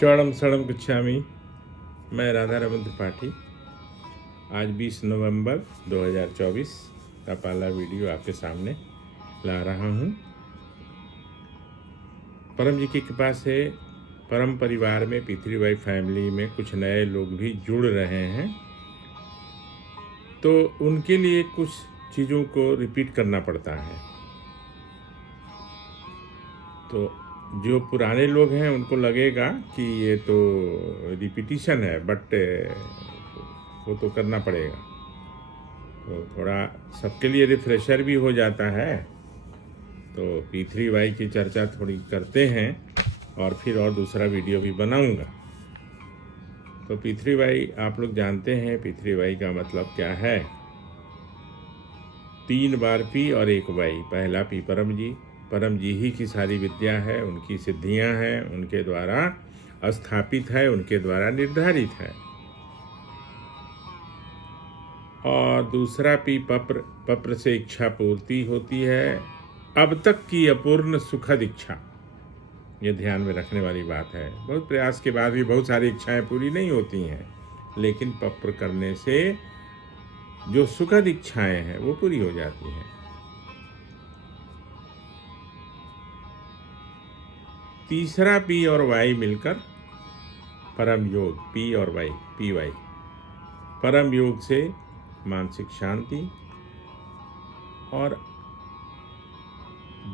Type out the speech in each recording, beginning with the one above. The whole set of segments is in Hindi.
चौड़म सड़म गच्छामि। मैं राधा रमन त्रिपाठी आज 20 नवंबर 2024 का पहला वीडियो आपके सामने ला रहा हूँ। परम जी की कृपा से परम परिवार में पितृवाई फैमिली में कुछ नए लोग भी जुड़ रहे हैं, तो उनके लिए कुछ चीज़ों को रिपीट करना पड़ता है। तो जो पुराने लोग हैं उनको लगेगा कि ये तो रिपीटिशन है, बट वो तो करना पड़ेगा। तो थोड़ा सबके लिए रिफ्रेशर भी हो जाता है। तो P3Y की चर्चा थोड़ी करते हैं और फिर और दूसरा वीडियो भी बनाऊंगा। तो P3Y आप लोग जानते हैं P3Y का मतलब क्या है। 3 बार P और 1 Y। पहला P परम जी ही की सारी विद्या है, उनकी सिद्धियां हैं, उनके द्वारा स्थापित है, उनके द्वारा निर्धारित है। और दूसरा P पप्र से इच्छा पूर्ति होती है, अब तक की अपूर्ण सुखद इच्छा। ये ध्यान में रखने वाली बात है। बहुत प्रयास के बाद भी बहुत सारी इच्छाएं पूरी नहीं होती हैं, लेकिन पप्र करने से जो सुखद इच्छाएं हैं वो पूरी हो जाती हैं। तीसरा P और Y मिलकर परम योग, P और Y, PY। परम योग से मानसिक शांति और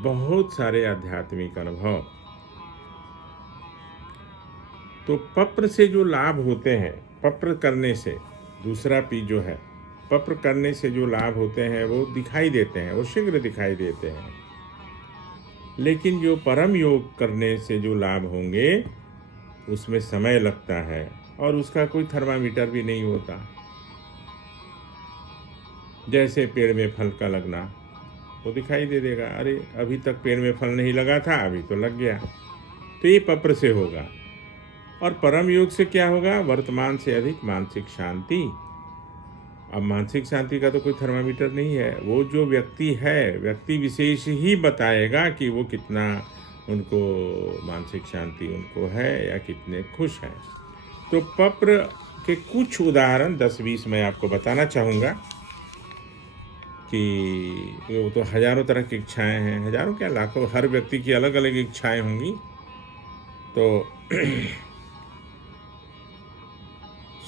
बहुत सारे आध्यात्मिक अनुभव। तो पप्र से जो लाभ होते हैं, पप्र करने से, दूसरा P जो है, पप्र करने से जो लाभ होते हैं वो दिखाई देते हैं, वो शीघ्र दिखाई देते हैं। लेकिन जो परम योग करने से जो लाभ होंगे उसमें समय लगता है और उसका कोई थर्मामीटर भी नहीं होता। जैसे पेड़ में फल का लगना, वो दिखाई दे देगा, अरे अभी तक पेड़ में फल नहीं लगा था, अभी तो लग गया। तो ये पप्र से होगा। और परम योग से क्या होगा? वर्तमान से अधिक मानसिक शांति। अब मानसिक शांति का तो कोई थर्मामीटर नहीं है, वो जो व्यक्ति है, व्यक्ति विशेष ही बताएगा कि वो कितना उनको मानसिक शांति उनको है या कितने खुश हैं। तो पप्र के कुछ उदाहरण 10-20 मैं आपको बताना चाहूँगा कि वो तो हजारों तरह की इच्छाएं हैं, हजारों क्या लाखों, हर व्यक्ति की अलग अलग इच्छाएं होंगी। तो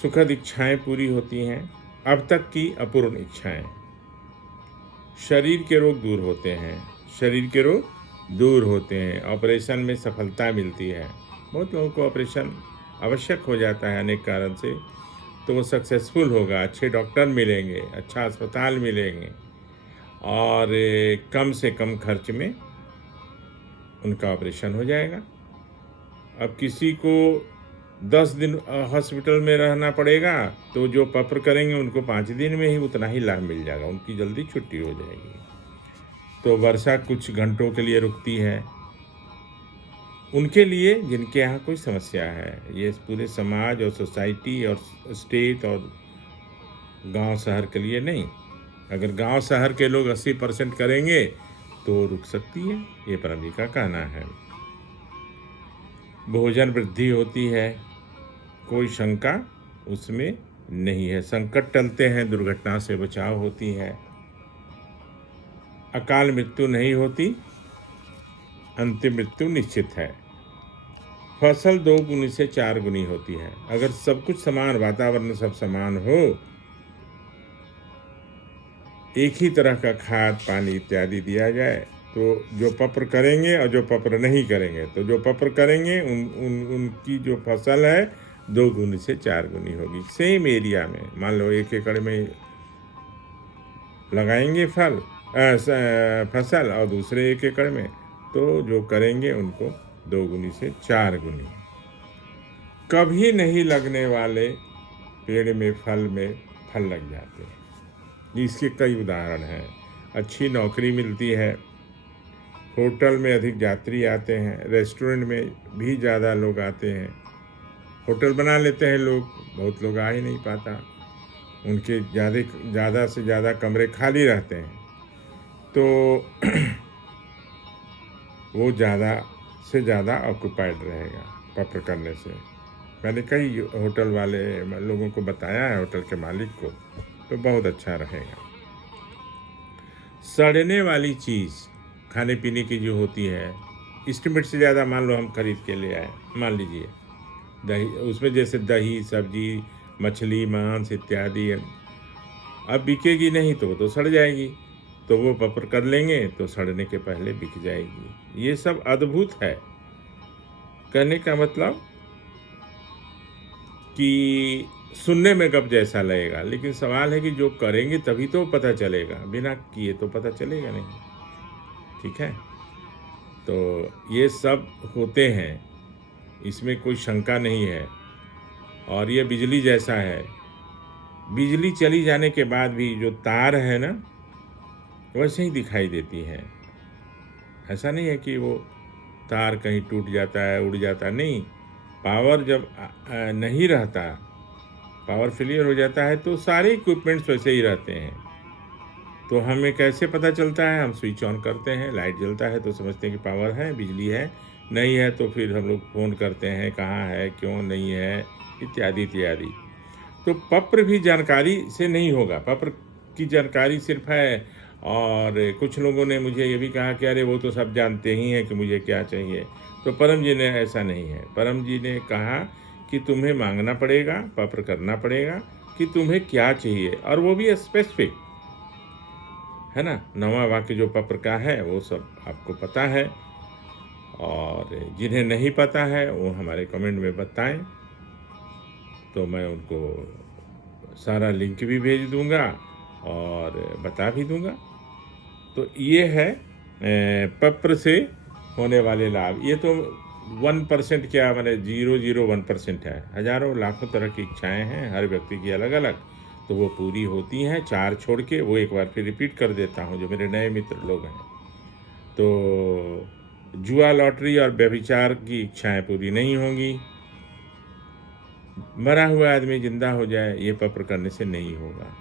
सुखद इच्छाएं पूरी होती हैं, अब तक की अपूर्ण इच्छाएं। शरीर के रोग दूर होते हैं, शरीर के रोग दूर होते हैं, ऑपरेशन में सफलता मिलती है। बहुत लोगों को ऑपरेशन आवश्यक हो जाता है अनेक कारण से, तो वो सक्सेसफुल होगा, अच्छे डॉक्टर मिलेंगे, अच्छा अस्पताल मिलेंगे और कम से कम खर्च में उनका ऑपरेशन हो जाएगा। अब किसी को 10 दिन हॉस्पिटल में रहना पड़ेगा, तो जो पप्र करेंगे उनको 5 दिन में ही उतना ही लाभ मिल जाएगा, उनकी जल्दी छुट्टी हो जाएगी। तो वर्षा कुछ घंटों के लिए रुकती है, उनके लिए जिनके यहाँ कोई समस्या है। ये पूरे समाज और सोसाइटी और स्टेट और गांव शहर के लिए नहीं। अगर गांव शहर के लोग 80% करेंगे तो रुक सकती है, ये परम जी का कहना है। भोजन वृद्धि होती है, कोई शंका उसमें नहीं है। संकट टलते हैं, दुर्घटना से बचाव होती है, अकाल मृत्यु नहीं होती, अंतिम मृत्यु निश्चित है। फसल 2 गुनी से 4 गुनी होती है। अगर सब कुछ समान, वातावरण सब समान हो, एक ही तरह का खाद पानी इत्यादि दिया जाए, तो जो पप्र करेंगे और जो पप्र नहीं करेंगे, तो जो पप्र करेंगे उनकी जो फसल है 2 गुनी से 4 गुनी होगी। सेम एरिया में, मान लो 1 एकड़ में लगाएंगे फसल और दूसरे 1 एकड़ में, तो जो करेंगे उनको 2 गुनी से 4 गुनी। कभी नहीं लगने वाले पेड़ में फल लग जाते हैं, इसके कई उदाहरण हैं। अच्छी नौकरी मिलती है, होटल में अधिक यात्री आते हैं, रेस्टोरेंट में भी ज़्यादा लोग आते हैं। होटल बना लेते हैं लोग, बहुत लोग आ ही नहीं पाता, उनके ज़्यादा से ज़्यादा कमरे खाली रहते हैं, तो वो ज़्यादा से ज़्यादा ऑक्यूपाइड रहेगा। पप्र करने से। मैंने कई होटल वाले लोगों को बताया है, होटल के मालिक को, तो बहुत अच्छा रहेगा। सड़ने वाली चीज़ खाने पीने की जो होती है, एस्टिमेट से ज़्यादा मान लो हम खरीद के ले आए, मान लीजिए दही, उसमें जैसे दही, सब्जी, मछली, मांस इत्यादि, अब बिकेगी नहीं तो वो तो सड़ जाएगी, तो वो पपर कर लेंगे तो सड़ने के पहले बिक जाएगी। ये सब अद्भुत है। कहने का मतलब कि सुनने में गप जैसा लगेगा, लेकिन सवाल है कि जो करेंगे तभी तो पता चलेगा, बिना किए तो पता चलेगा नहीं। ठीक है, तो ये सब होते हैं, इसमें कोई शंका नहीं है। और ये बिजली जैसा है, बिजली चली जाने के बाद भी जो तार है ना, वैसे ही दिखाई देती है। ऐसा नहीं है कि वो तार कहीं टूट जाता है, उड़ जाता है, नहीं। पावर जब नहीं रहता, पावर फेलियर हो जाता है, तो सारे इक्विपमेंट्स वैसे ही रहते हैं। तो हमें कैसे पता चलता है? हम स्विच ऑन करते हैं, लाइट जलता है तो समझते हैं कि पावर है, बिजली है। नहीं है तो फिर हम लोग फ़ोन करते हैं, कहाँ है, क्यों नहीं है, इत्यादि इत्यादि। तो पत्र भी जानकारी से नहीं होगा, पत्र की जानकारी सिर्फ है। और कुछ लोगों ने मुझे ये भी कहा कि अरे वो तो सब जानते ही हैं कि मुझे क्या चाहिए। तो परम जी ने ऐसा नहीं है। परम जी ने कहा कि तुम्हें मांगना पड़ेगा, पत्र करना पड़ेगा कि तुम्हें क्या चाहिए, और वो भी स्पेसिफिक, है ना। 9वां वाक्य जो पत्र का है वो सब आपको पता है, और जिन्हें नहीं पता है वो हमारे कमेंट में बताएं, तो मैं उनको सारा लिंक भी भेज दूंगा और बता भी दूंगा। तो ये है पत्र से होने वाले लाभ। ये तो 1% क्या, मैंने 0.01% है। हजारों लाखों तरह की इच्छाएं हैं, हर व्यक्ति की अलग अलग, तो वो पूरी होती हैं। 4 छोड़ के वो एक बार फिर रिपीट कर देता हूँ, जो मेरे नए मित्र लोग हैं। तो जुआ, लॉटरी और व्यभिचार की इच्छाएं पूरी नहीं होंगी। मरा हुआ आदमी जिंदा हो जाए, ये पत्र करने से नहीं होगा।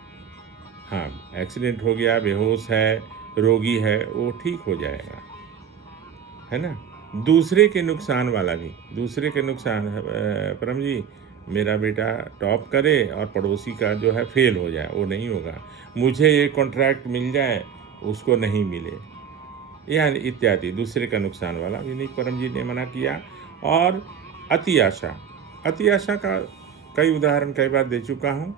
हाँ, एक्सीडेंट हो गया, बेहोश है, रोगी है, वो ठीक हो जाएगा, है ना। दूसरे के नुकसान वाला भी, दूसरे के नुकसान, परम जी मेरा बेटा टॉप करे और पड़ोसी का जो है फेल हो जाए, वो नहीं होगा। मुझे ये कॉन्ट्रैक्ट मिल जाए, उसको नहीं मिले, यानी इत्यादि, दूसरे का नुकसान वाला भी नहीं, परम जी ने मना किया। और अति आशा, अति आशा का कई उदाहरण कई बार दे चुका हूँ,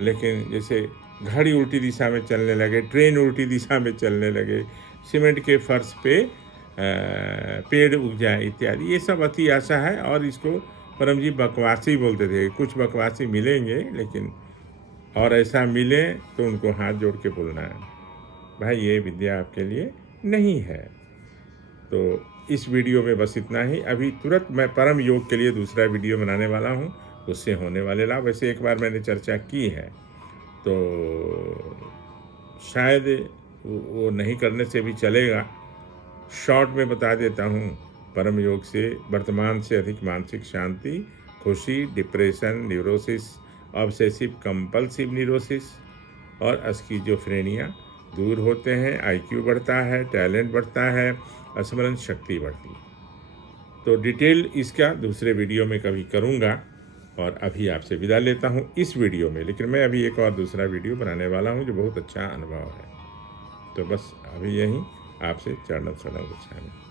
लेकिन जैसे घड़ी उल्टी दिशा में चलने लगे, ट्रेन उल्टी दिशा में चलने लगे, सीमेंट के फर्श पे पेड़ उग जाए इत्यादि, ये सब अति आशा है। और इसको परम जी बकवासी बोलते थे। कुछ बकवासी मिलेंगे, लेकिन और ऐसा मिले तो उनको हाथ जोड़ के बोलना है, भाई ये विद्या आपके लिए नहीं है। तो इस वीडियो में बस इतना ही। अभी तुरंत मैं परम योग के लिए दूसरा वीडियो बनाने वाला हूँ, उससे होने वाले लाभ वैसे एक बार मैंने चर्चा की है, तो शायद वो नहीं करने से भी चलेगा। शॉर्ट में बता देता हूँ, परम योग से वर्तमान से अधिक मानसिक शांति, खुशी, depression, neurosis, obsessive compulsive neurosis और स्किज़ोफ्रेनिया दूर होते हैं। आईक्यू बढ़ता है, टैलेंट बढ़ता है, स्मरण शक्ति बढ़ती। तो डिटेल इसका दूसरे वीडियो में कभी करूँगा, और अभी आपसे विदा लेता हूँ इस वीडियो में। लेकिन मैं अभी एक और दूसरा वीडियो बनाने वाला हूँ जो बहुत अच्छा अनुभव है। तो बस अभी यहीं आपसे चरणों गच्छामि।